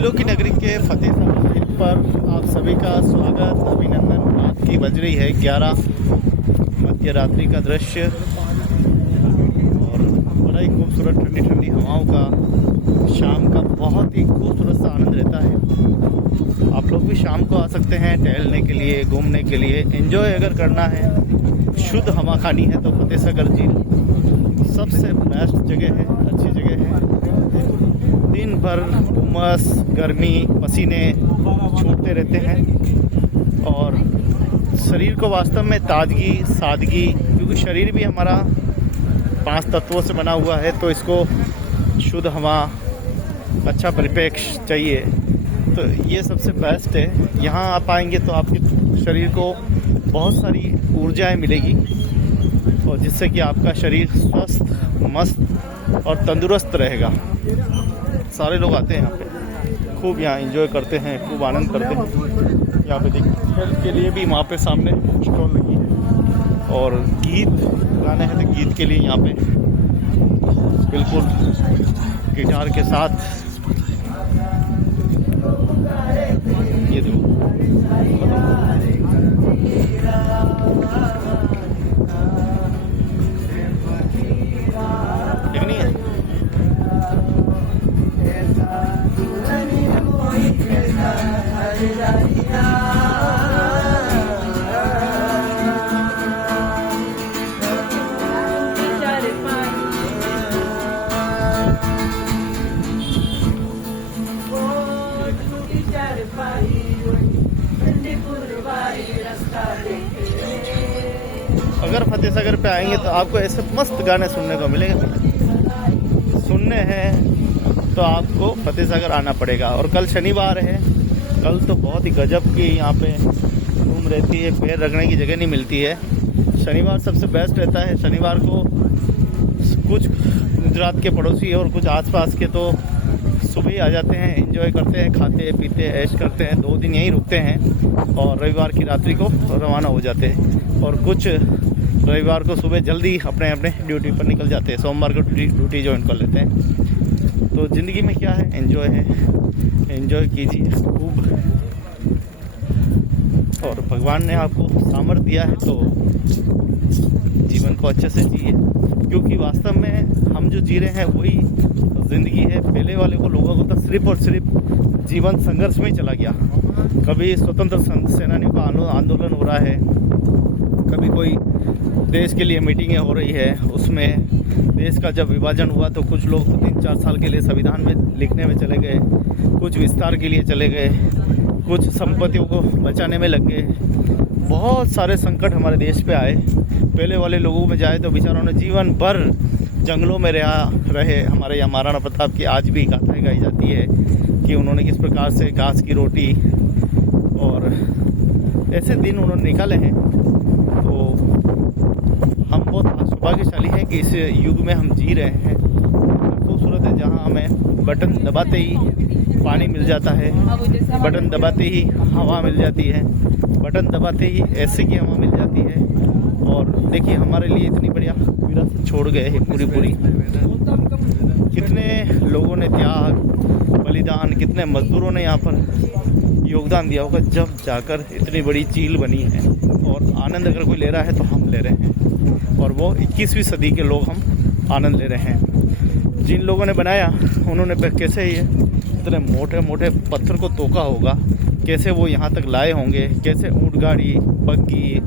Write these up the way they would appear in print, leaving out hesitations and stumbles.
झीलों की नगरी के फतेहसागर झील पर आप सभी का स्वागत, अभिनंदन। आपकी बज रही है 11 मध्य रात्रि का दृश्य और बड़ा ही खूबसूरत ठंडी ठंडी हवाओं का शाम का बहुत ही खूबसूरत सा आनंद रहता है। आप लोग भी शाम को आ सकते हैं टहलने के लिए, घूमने के लिए। एंजॉय अगर करना है, शुद्ध हवा खानी है तो फतेहसागर झील सबसे बेस्ट जगह है, अच्छी जगह है। दिन भर उमस, गर्मी, पसीने छूटते रहते हैं और शरीर को वास्तव में ताजगी, सादगी, क्योंकि शरीर भी हमारा 5 तत्वों से बना हुआ है, तो इसको शुद्ध हवा, अच्छा परिप्रेक्ष्य चाहिए। तो ये सबसे बेस्ट है। यहाँ आप आएंगे तो आपके शरीर को बहुत सारी ऊर्जाएं मिलेगी और जिससे कि आपका शरीर स्वस्थ, मस्त और तंदुरुस्त रहेगा। सारे लोग आते हैं यहाँ पे, खूब यहाँ एंजॉय करते हैं, खूब आनंद करते हैं। यहाँ पे देखिए खेल के लिए भी वहाँ पे सामने स्टॉल लगी है और गीत गाने हैं तो गीत के लिए यहाँ पे बिल्कुल गिटार के साथ ये देखो देखनी है। अगर फतेहसागर पे आएंगे तो आपको ऐसे मस्त गाने सुनने को मिलेंगे। सुनने हैं तो आपको फतेहसागर आना पड़ेगा। और कल शनिवार है, कल तो बहुत ही गजब की यहाँ पे धूम रहती है, पैर रखने की जगह नहीं मिलती है। शनिवार सबसे बेस्ट रहता है। शनिवार को कुछ गुजरात के पड़ोसी और कुछ आसपास के तो सुबह ही आ जाते हैं, एंजॉय करते हैं, खाते पीते ऐश करते हैं, 2 दिन यहीं रुकते हैं और रविवार की रात्रि को रवाना हो जाते हैं। और कुछ रविवार को सुबह जल्दी अपने अपने ड्यूटी पर निकल जाते हैं, सोमवार को ड्यूटी ज्वाइन कर लेते हैं। तो ज़िंदगी में क्या है, एंजॉय है, एंजॉय कीजिए खूब। और भगवान ने आपको सामर्थ्य दिया है तो जीवन को अच्छे से जिए, क्योंकि वास्तव में हम जो जी रहे हैं वही ज़िंदगी है। पहले वाले को लोगों को तो सिर्फ और सिर्फ जीवन संघर्ष में ही चला गया। कभी स्वतंत्र सेनानियों का आंदोलन हो रहा है, कभी कोई देश के लिए मीटिंगें हो रही है, उसमें देश का जब विभाजन हुआ तो कुछ लोग 3-4 साल के लिए संविधान में लिखने में चले गए, कुछ विस्तार के लिए चले गए, कुछ संपत्तियों को बचाने में लग गए। बहुत सारे संकट हमारे देश पे आए। पहले वाले लोगों में जाए तो बेचारों ने जीवन भर जंगलों में रहे। हमारे यहाँ महाराणा प्रताप की आज भी गाथाएँ गाई जाती है कि उन्होंने किस प्रकार से घास की रोटी और ऐसे दिन उन्होंने निकाले हैं। तो हम बहुत सौभाग्यशाली हैं कि इस युग में हम जी रहे हैं। खूबसूरत है, जहाँ हमें बटन दबाते ही पानी मिल जाता है, बटन दबाते ही हवा मिल जाती है, बटन दबाते ही ऐसे की हवा मिल जाती है। और देखिए हमारे लिए इतनी बढ़िया विरासत छोड़ गए हैं पूरी। कितने लोगों ने त्याग, बलिदान, कितने मजदूरों ने यहाँ पर योगदान दिया होगा, जब जाकर इतनी बड़ी झील बनी है। और आनंद अगर कोई ले रहा है तो हम ले रहे हैं, और वो 21वीं सदी के लोग हम आनंद ले रहे हैं। जिन लोगों ने बनाया उन्होंने कैसे ये इतने मोटे मोटे पत्थर को तोका होगा, कैसे वो यहाँ तक लाए होंगे, कैसे ऊँट गाड़ी, बग्गी,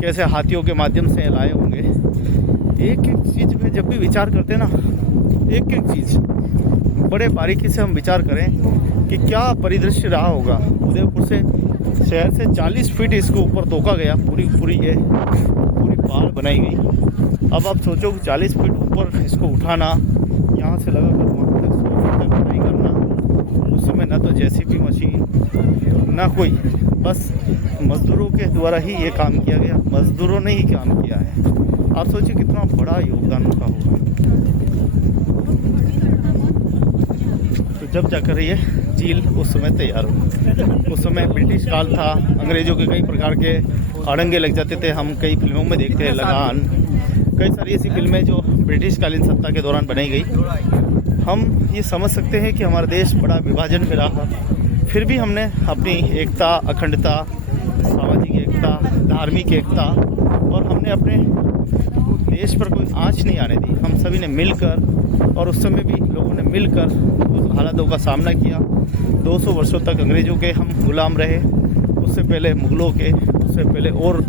कैसे हाथियों के माध्यम से लाए होंगे। एक एक चीज़ में जब भी विचार करते हैं ना, एक एक चीज़ बड़े बारीकी से हम विचार करें कि क्या परिदृश्य रहा होगा। उदयपुर से शहर से 40 फीट इसको ऊपर तोका गया, पूरी ये पूरी पार बनाई गई। अब आप सोचो कि 40 फीट ऊपर इसको उठाना, यहाँ से लगा कर वहाँ तक 100 फीट तक बनाई करना। उस समय ना तो जेसीबी मशीन, ना कोई, बस मजदूरों के द्वारा ही ये काम किया गया। मजदूरों ने ही काम किया है। आप सोचिए कितना बड़ा योगदान उनका होगा। तो जब जाकर ये झील उस समय तैयार हुई, उस समय ब्रिटिश काल था, अंग्रेजों के कई प्रकार के अड़ंगे लग जाते थे। हम कई फिल्मों में देखते हैं, लगान, कई सारी ऐसी फिल्में जो ब्रिटिश कालीन सत्ता के दौरान बनाई गई। हम ये समझ सकते हैं कि हमारा देश बड़ा विभाजन में रहा, फिर भी हमने अपनी एकता, अखंडता, सामाजिक एकता, धार्मिक एकता और हमने अपने देश पर कोई आँच नहीं आने दी। हम सभी ने मिलकर, और उस समय भी लोगों ने मिलकर उस हालातों का सामना किया। 200 वर्षों तक अंग्रेज़ों के हम गुलाम रहे, उससे पहले मुग़लों के, उससे पहले और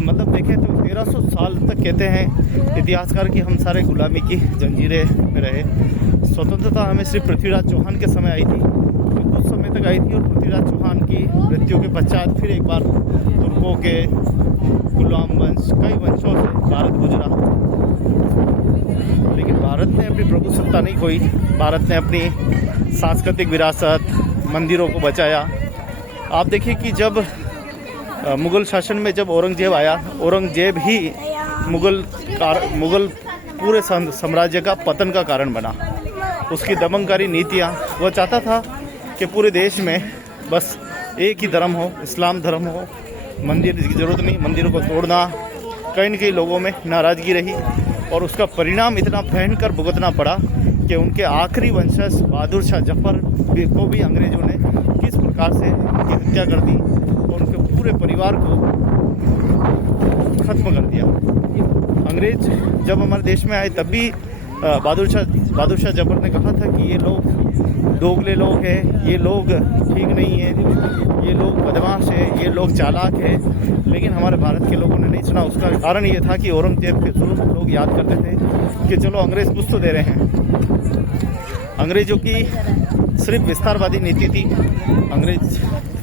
मतलब देखें तो 1300 साल तक कहते हैं इतिहासकार कि हम सारे गुलामी की जंजीरें में रहे। स्वतंत्रता हमें सिर्फ पृथ्वीराज चौहान के समय आई थी, तो कुछ समय तक आई थी, और पृथ्वीराज चौहान की मृत्यु के पश्चात फिर एक बार तुर्कों के गुलाम वंश, कई वंशों से भारत गुजरा। लेकिन भारत ने अपनी प्रभुसत्ता नहीं खोई। भारत ने अपनी सांस्कृतिक विरासत, मंदिरों को बचाया। आप देखिए कि जब मुग़ल शासन में जब औरंगजेब आया, औरंगजेब ही मुग़ल पूरे साम्राज्य का पतन का कारण बना। उसकी दमनकारी नीतियाँ, वह चाहता था कि पूरे देश में बस एक ही धर्म हो, इस्लाम धर्म हो, मंदिर की ज़रूरत नहीं, मंदिरों को तोड़ना। कहीं न कहीं लोगों में नाराज़गी रही, और उसका परिणाम इतना भयंकर भुगतना पड़ा कि उनके आखिरी वंशज बहादुर शाह जफर को भी अंग्रेज़ों ने किस प्रकार से उनकी हत्या कर दी और उनके पूरे परिवार को ख़त्म कर दिया। अंग्रेज़ जब हमारे देश में आए तब भी बहादुर शाह जफर ने कहा था कि ये लोग दोगले लोग हैं, ये लोग ठीक नहीं हैं, ये लोग बदमाश हैं, ये लोग चालाक हैं। लेकिन हमारे भारत के लोगों ने नहीं सुना। उसका कारण ये था कि औरंगजेब के जुल्म लोग याद करते थे कि चलो अंग्रेज़ कुछ तो दे रहे हैं। अंग्रेज़ों की सिर्फ विस्तारवादी नीति थी। अंग्रेज़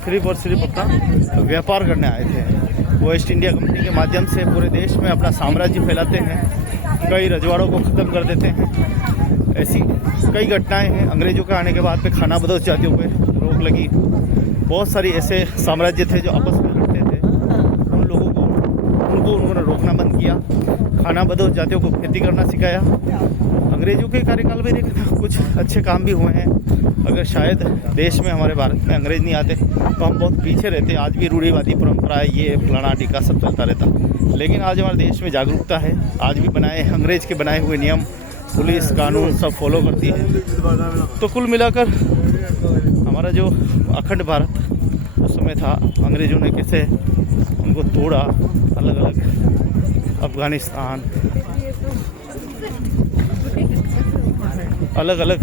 सिर्फ और सिर्फ अपना व्यापार करने आए थे। वो ईस्ट इंडिया कंपनी के माध्यम से पूरे देश में अपना साम्राज्य फैलाते हैं, कई रजवाड़ों को ख़त्म कर देते हैं। ऐसी कई घटनाएं हैं। अंग्रेज़ों के आने के बाद पे खाना बदोश जातियों पे रोक लगी। बहुत सारी ऐसे साम्राज्य थे जो आपस में लड़ते थे, उन लोगों को उन्होंने रोकना बंद किया। खाना बदोश जातियों को खेती करना सिखाया। अंग्रेज़ों के कार्यकाल में कुछ अच्छे काम भी हुए हैं। अगर शायद देश में, हमारे भारत में अंग्रेज़ नहीं आते तो हम बहुत पीछे रहते। आज भी रूढ़िवादी परंपराएं, ये फलाना टीका सब चलता रहता। लेकिन आज हमारे देश में जागरूकता है। आज भी अंग्रेज़ के बनाए हुए नियम पुलिस कानून सब फॉलो करती है। तो कुल मिलाकर हमारा जो अखंड भारत उस समय था, अंग्रेज़ों ने कैसे उनको तोड़ा, अलग अलग अफ़गानिस्तान, अलग अलग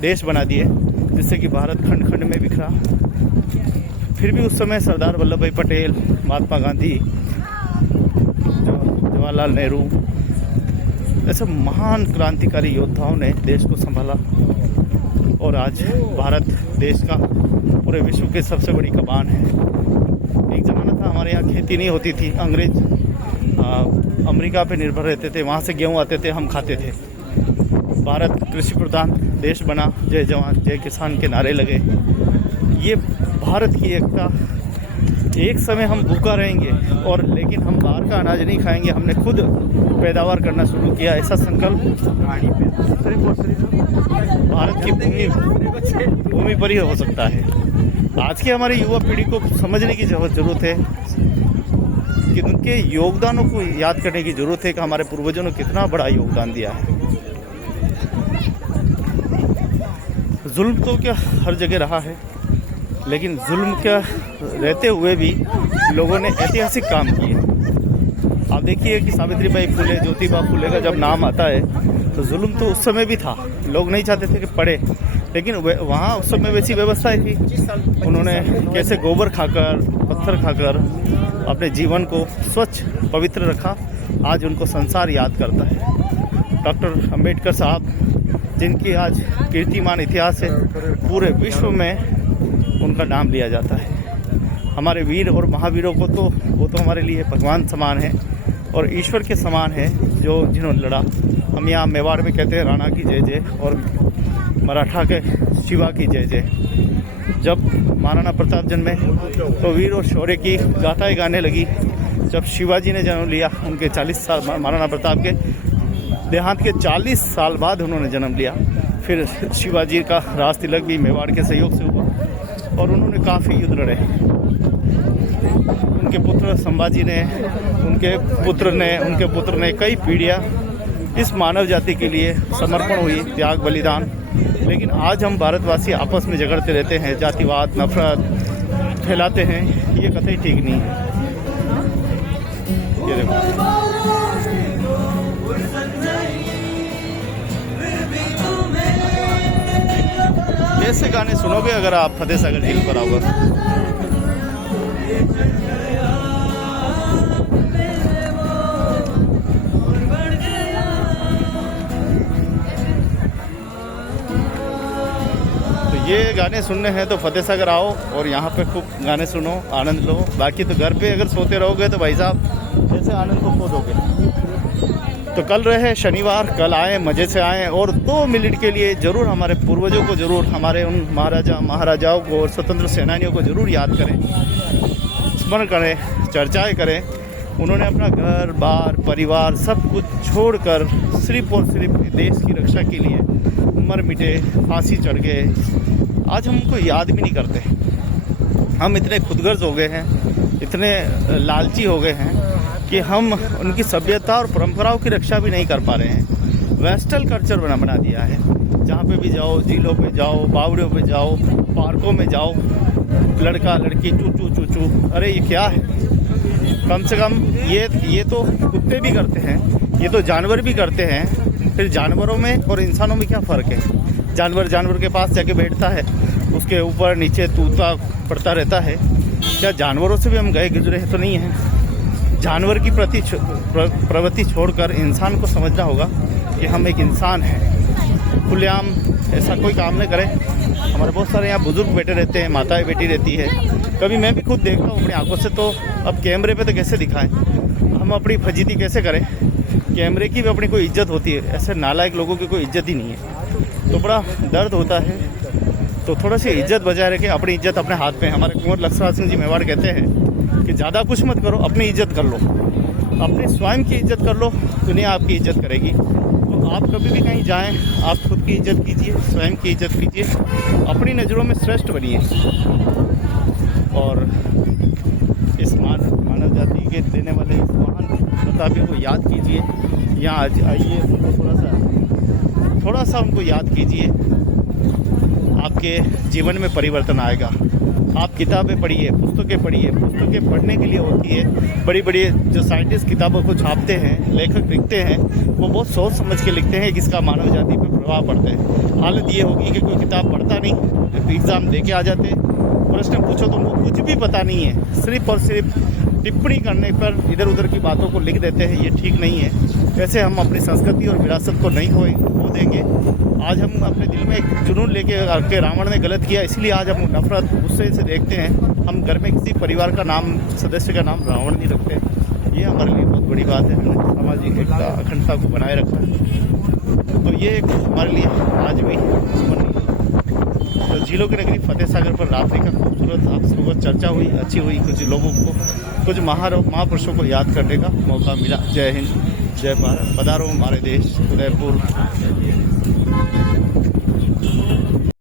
देश बना दिए, जिससे कि भारत खंड खंड में बिखरा। फिर भी उस समय सरदार वल्लभ भाई पटेल, महात्मा गांधी, जवाहरलाल नेहरू, ऐसे महान क्रांतिकारी योद्धाओं ने देश को संभाला, और आज भारत देश का पूरे विश्व के सबसे बड़ी कमान है। एक ज़माना था हमारे यहाँ खेती नहीं होती थी। अंग्रेज़ अमेरिका पे निर्भर रहते थे, वहाँ से गेहूँ आते थे, हम खाते थे। भारत कृषि प्रधान देश बना, जय जवान जय किसान के नारे लगे। ये भारत की एकता। एक समय हम भूखा रहेंगे, और लेकिन हम बाहर का अनाज नहीं खाएंगे। हमने खुद पैदावार करना शुरू किया। ऐसा संकल्प भारत की भूमि पर ही हो सकता है। आज की हमारी युवा पीढ़ी को समझने की ज़रूरत है कि उनके योगदानों को याद करने की ज़रूरत है कि हमारे पूर्वजों ने कितना बड़ा योगदान दिया है। जुल्म तो क्या हर जगह रहा है, लेकिन जुल्म क्या रहते हुए भी लोगों ने ऐतिहासिक काम किए। आप देखिए कि सावित्रीबाई फुले, ज्योतिबा फुले का जब नाम आता है तो जुल्म तो उस समय भी था। लोग नहीं चाहते थे कि पढ़े, लेकिन वहाँ उस समय वैसी व्यवस्थाएं थी। उन्होंने कैसे गोबर खाकर, पत्थर खाकर अपने जीवन को स्वच्छ पवित्र रखा। आज उनको संसार याद करता है। डॉक्टर अंबेडकर साहब, जिनकी आज कीर्तिमान इतिहास है, पूरे विश्व में उनका नाम लिया जाता है। हमारे वीर और महावीरों को तो वो तो हमारे लिए भगवान समान है और ईश्वर के समान है, जो जिन्होंने लड़ा। हम यहाँ मेवाड़ में कहते हैं राणा की जय जय, और मराठा के शिवा की जय जय। जब महाराणा प्रताप जन्मे तो वीर और शौर्य की गाथाएं गाने लगी। जब शिवाजी ने जन्म लिया, उनके 40 साल, महाराणा प्रताप के देहांत के 40 साल बाद उन्होंने जन्म लिया। फिर शिवाजी का राज तिलक भी मेवाड़ के सहयोग से हुआ और उन्होंने काफ़ी युद्ध लड़े। उनके पुत्र संभाजी ने, उनके पुत्र ने कई पीढ़ियाँ इस मानव जाति के लिए समर्पण हुई, त्याग बलिदान। लेकिन आज हम भारतवासी आपस में झगड़ते रहते हैं, जातिवाद नफरत फैलाते हैं, ये कतई ठीक नहीं है। ये देखो ऐसे गाने सुनोगे अगर आप फतेह सागर झील पर आओगे। ये गाने सुनने हैं तो फतेह सागर आओ और यहाँ पे खूब गाने सुनो, आनंद लो। बाकी तो घर पे अगर सोते रहोगे तो भाई साहब ऐसे आनंद को खो दोगे। तो कल रहे शनिवार, कल आए, मज़े से आए और 2 मिनट के लिए ज़रूर हमारे पूर्वजों को, ज़रूर हमारे उन महाराजाओं को और स्वतंत्र सेनानियों को ज़रूर याद करें, स्मरण करें, चर्चाएँ करें। उन्होंने अपना घर बार परिवार सब कुछ छोड़कर सिर्फ और सिर्फ देश की रक्षा के लिए मर मिटे, फांसी चढ़ गए। आज हम उनको याद भी नहीं करते। हम इतने खुदगर्ज हो गए हैं, इतने लालची हो गए हैं कि हम उनकी सभ्यता और परंपराओं की रक्षा भी नहीं कर पा रहे हैं। वेस्टर्न कल्चर बना दिया है। जहाँ पे भी जाओ, झीलों पे जाओ, बावड़ियों पे जाओ, पार्कों में जाओ, लड़का लड़की चू चू चू। अरे ये क्या है? कम से कम ये तो कुत्ते भी करते हैं, ये तो जानवर भी करते हैं। फिर जानवरों में और इंसानों में क्या फ़र्क है? जानवर के पास जाके बैठता है, उसके ऊपर नीचे तूता पड़ता रहता है। क्या जानवरों से भी हम गए गुजरे तो नहीं हैं? जानवर की प्रवृत्ति छोड़कर इंसान को समझना होगा कि हम एक इंसान हैं। खुलेआम ऐसा कोई काम नहीं करें। हमारे बहुत सारे यहाँ बुजुर्ग बैठे रहते हैं, माताएं बैठी रहती है। कभी मैं भी खुद देखता हूँ अपनी आंखों से। तो अब कैमरे पे तो कैसे दिखाएं? हम अपनी फजीती कैसे करें? कैमरे की भी अपनी कोई इज्जत होती है, ऐसे नालायक लोगों की कोई इज्जत ही नहीं है। तो बड़ा दर्द होता है। तो थोड़ा सी इज्जत बजाय रखें, अपनी इज्जत अपने हाथ में। हमारे कुंवर लक्ष्मण सिंह जी मेवाड़ कहते हैं कि ज़्यादा कुछ मत करो, अपनी इज्जत कर लो, अपने स्वयं की इज्जत कर लो, दुनिया आपकी इज्जत करेगी। तो आप कभी भी कहीं जाएं, आप खुद की इज्जत कीजिए, स्वयं की इज्जत कीजिए, अपनी नज़रों में श्रेष्ठ बनिए और इस मानव जाति के देने वाले इस महान मुताबिक को याद कीजिए। यहाँ आज आइए, उनको थोड़ा सा उनको याद कीजिए। आपके जीवन में परिवर्तन आएगा। आप किताबें पढ़िए, पुस्तकें पढ़िए। पुस्तकें पढ़ने के लिए होती है, बड़ी बड़ी जो साइंटिस्ट किताबों को छापते हैं, लेखक लिखते हैं, वो बहुत सोच समझ के लिखते हैं कि इसका मानव जाति पर प्रभाव पड़ता है। हालत ये होगी कि कोई किताब पढ़ता नहीं, एग्ज़ाम दे के आ जाते, प्रश्न पूछो तो उनको कुछ भी पता नहीं है, सिर्फ और सिर्फ टिप्पणी करने पर इधर उधर की बातों को लिख देते हैं। ये ठीक नहीं है। ऐसे हम अपनी संस्कृति और विरासत को नहीं खो देंगे। आज हम अपने दिल में एक जुनून लेके रावण ने गलत किया, इसलिए आज हम नफरत गुस्से से देखते हैं। हम घर में किसी परिवार का नाम, सदस्य का नाम रावण नहीं रखते। ये हमारे लिए बहुत बड़ी बात है। हमने सामाजिक एकता, अखंडता को बनाए रखा है। तो ये एक हमारे लिए आज भी तो झीलों की नगरी फतेह सागर पर रात्रि का खूबसूरत आप सबको चर्चा हुई, अच्छी हुई। कुछ लोगों को, कुछ महापुरुषों को याद करने का मौका मिला। जय हिंद, जय भारत। पधारो हमारे देश उदयपुर।